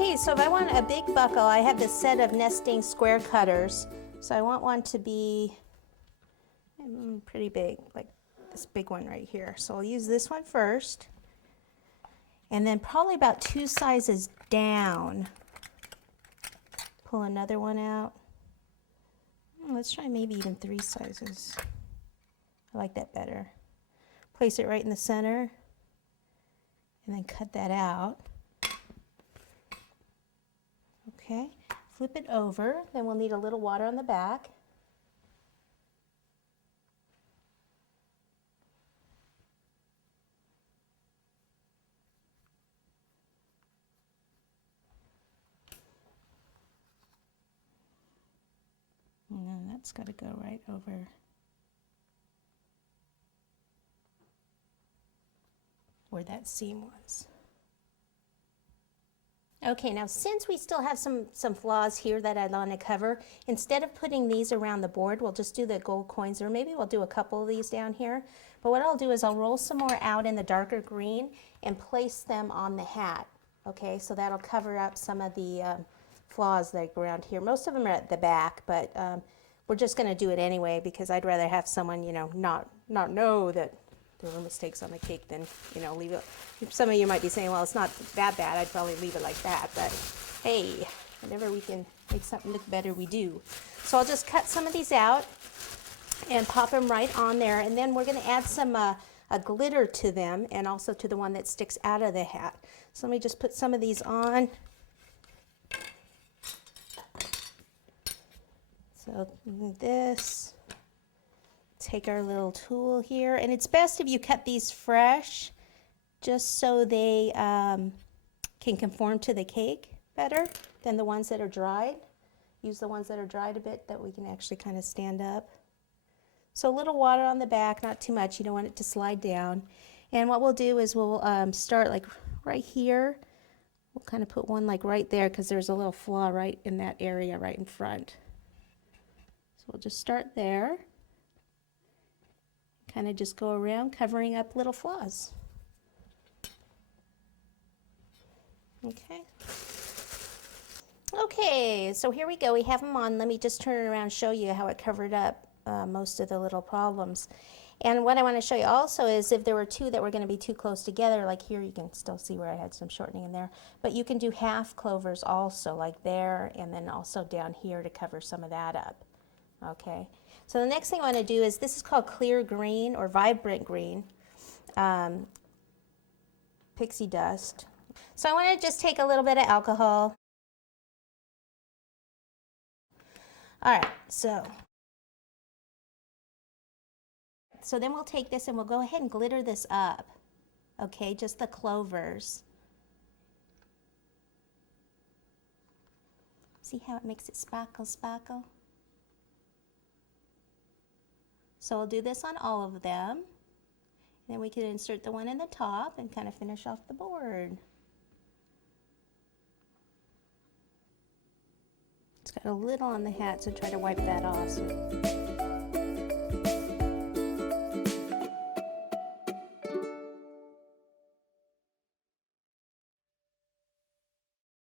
Okay, so if I want a big buckle, I have this set of nesting square cutters. So I want one to be pretty big, like this big one right here. So I'll use this one first. And then probably about 2 sizes down, pull another one out. Let's try maybe even 3 sizes. I like that better. Place it right in the center and then cut that out. Okay, flip it over, then we'll need a little water on the back. And then that's got to go right over where that seam was. Okay, now since we still have some flaws here that I'd want to cover, instead of putting these around the board, we'll just do the gold coins, or maybe we'll do a couple of these down here. But what I'll do is I'll roll some more out in the darker green and place them on the hat. Okay, so that'll cover up some of the flaws like around here. Most of them are at the back, but we're just going to do it anyway because I'd rather have someone, you know, not know that there were mistakes on the cake than, you know, leave it. Some of you might be saying, well, it's not that bad. I'd probably leave it like that. But hey, whenever we can make something look better, we do. So I'll just cut some of these out and pop them right on there. And then we're going to add some a glitter to them and also to the one that sticks out of the hat. So let me just put some of these on. So this. Take our little tool here, and it's best if you cut these fresh just so they can conform to the cake better than the ones that are dried. Use the ones that are dried a bit that we can actually kind of stand up. So a little water on the back, not too much, you don't want it to slide down. And what we'll do is we'll start like right here. We'll kind of put one like right there because there's a little flaw right in that area right in front. So we'll just start there. Kind of just go around covering up little flaws. Okay. Okay, so here we go. We have them on. Let me just turn it around and show you how it covered up most of the little problems. And what I want to show you also is if there were two that were going to be too close together, like here you can still see where I had some shortening in there, but you can do half clovers also, like there, and then also down here to cover some of that up. Okay. So the next thing I want to do is, this is called clear green or vibrant green, pixie dust. So I want to just take a little bit of alcohol. All right, so then we'll take this and we'll go ahead and glitter this up. Okay, just the clovers. See how it makes it sparkle, sparkle? So I'll do this on all of them. Then we can insert the one in the top and kind of finish off the board. It's got a little on the hat, so try to wipe that off.